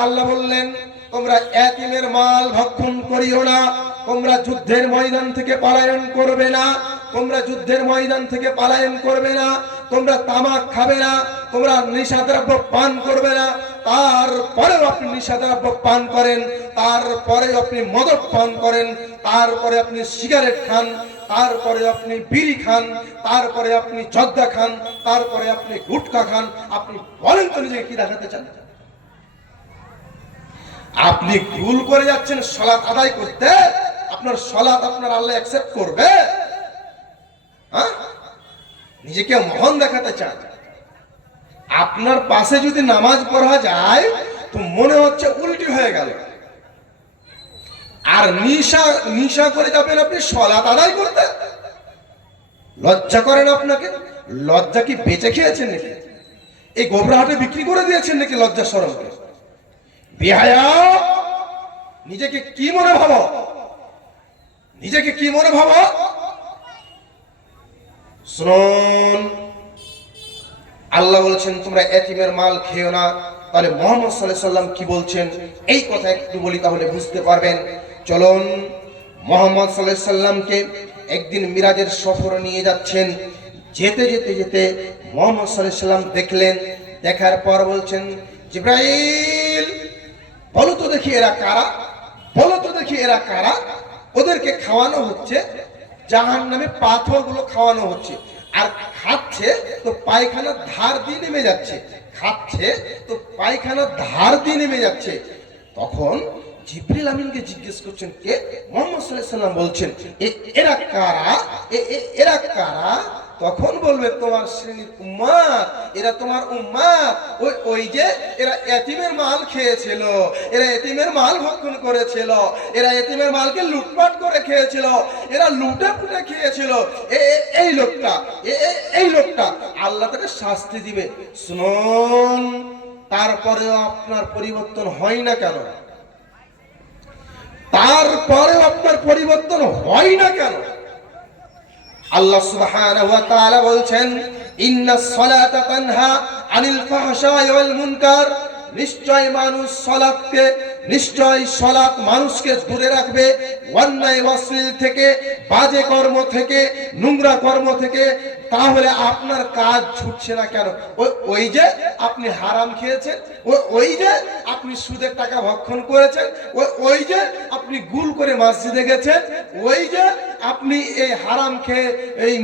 আল্লাহ বললেন, তোমরা এতিমের মাল ভক্ষণ করিও না, তোমরা যুদ্ধের ময়দান থেকে পলায়ন করবে না, তোমরা যুদ্ধের ময়দান থেকে পলায়ন করবে না, তোমরা তামাক খাবে না, তোমরা নিশাদ্রব্য পান করবে না, তারপরেও আপনি নিশাদ্রব্য পান করেন তারপরে আপনি মদক পান করেন, তারপরে আপনি সিগারেট খান, তারপরে আপনি বিড়ি খান, তারপরে আপনি জর্দা খান, তারপরে আপনি গুটকা খান, আপনি বলেন তো নিজেকে কি দেখাতে চান? আপনি ভুল করে যাচ্ছেন, সলাৎ আদায় করতে, আপনার সলাৎ আপনার আল্লাহ অ্যাকসেপ্ট করবে। হ্যাঁ? নিজেকে মহান দেখাতে চান। আপনার পাশে যদি নামাজ পড়া যায়, তো মনে হচ্ছে উল্টি হয়ে গেল। আর নিশা নিশা করে যাবেন আপনি সলাৎ আদায় করতে। লজ্জা করেন আপনাকে? লজ্জা কি বেঁচে খেয়েছেন নাকি? এই গোবরাহাটে বিক্রি করে দিয়েছেন নাকি লজ্জা সরমকে? বিহায়া, নিজেকে কি মনে ভাবো? নিজেকে কি মনে ভাবো? আল্লাহ বলছেন, তোমরা এতিমের মাল খেও না। তাহলে মোহাম্মদ সাল্লাহ সাল্লাম কি বলছেন? এই কথা একটু বলি তাহলে বুঝতে পারবেন। চলুন, মোহাম্মদ সাল্লাহ সাল্লামকে একদিন মিরাজের সফর নিয়ে যাচ্ছেন। যেতে যেতে যেতে মোহাম্মদ সাল্লাহ সাল্লাম দেখলেন, দেখার পর বলছেন, জিব্রাইল বলো তো দেখি এরা কারা? বলো তো দেখি এরা কারা? ওদেরকে খাওয়ানো হচ্ছে জাহান নামে পাথরগুলো খাওয়ানো হচ্ছে। আর খাচ্ছে তো পায়খানার ধার দিয়ে নেমে যাচ্ছে। খাচ্ছে তো পায়খানার ধার দিয়ে নেমে যাচ্ছে। তখন জিব্রিল আমিনকে জিজ্ঞেস করছেন, কে? মোহাম্মদ সাল্লাম বলছেন, "এ- এরা কারা? এরা কারা? তখন বলবে, তোমার শ্রেণির উম্মাত, এরা তোমার উম্মাত। ওই ওই যে এরা এতিমের মাল খেয়েছিল, এরা এতিমের মাল ভক্ষণ করেছিল, এরা এতিমের মালকে লুটপাট করে খেয়েছিল, এরা লুটে ফুটে খেয়েছিল। এ- এই লোকটা এ- এই লোকটা আল্লাহ তাকে শাস্তি দিবে। শুনুন, তারপরেও আপনার পরিবর্তন হয় না কেন? তারপরেও আপনার পরিবর্তন হয় না কেন? আল্লাহ সুবহানাহু ওয়া তাআলা বলছেন ইন্নাস সালাতা তানহা আনিল ফাহশাই ওয়াল মুনকার। নিশ্চয় মানুষ সালাতকে নিশ্চয় সালাত মানুষকে দূরে রাখবে। অন্যায় অশ্লীল থেকে, বাজে কর্ম থেকে, নোংরা কর্ম থেকে তাহলে আপনার কাজ ছুটছে না কেন? ওই যে আপনি হারাম খেয়েছেন ওই যে আপনি সুদের টাকা ভক্ষণ করেছেন ওই যে আপনি গুল করে মসজিদে গেছেন, ওই যে আপনি এই হারাম খেয়ে এই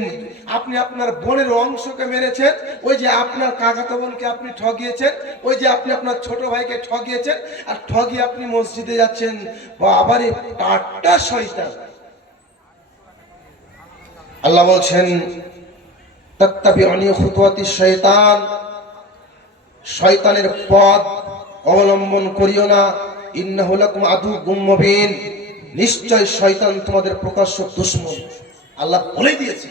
আপনি আপনার বোনের অংশকে মেরেছেন, ওই যে আপনার কাকাতো বোনকে আপনি ঠগিয়েছেন, ওই যে আপনি আপনার ছোট ভাইকে ঠগিয়েছেন, আর ঠগিয়ে আপনি মসজিদে যাচ্ছেন আবার এই টাট্টা শয়তান। আল্লাহ বলছেন তত্তাবিউনি খুতুয়াতি শয়তান। শয়তানের পথ অবলম্বন করিও না। ইন্নাহু আদু গুম্মবিন মুবিন। নিশ্চয় শয়তান তোমাদের প্রকাশ্য দুশ্মন। আল্লাহ বলে দিয়েছে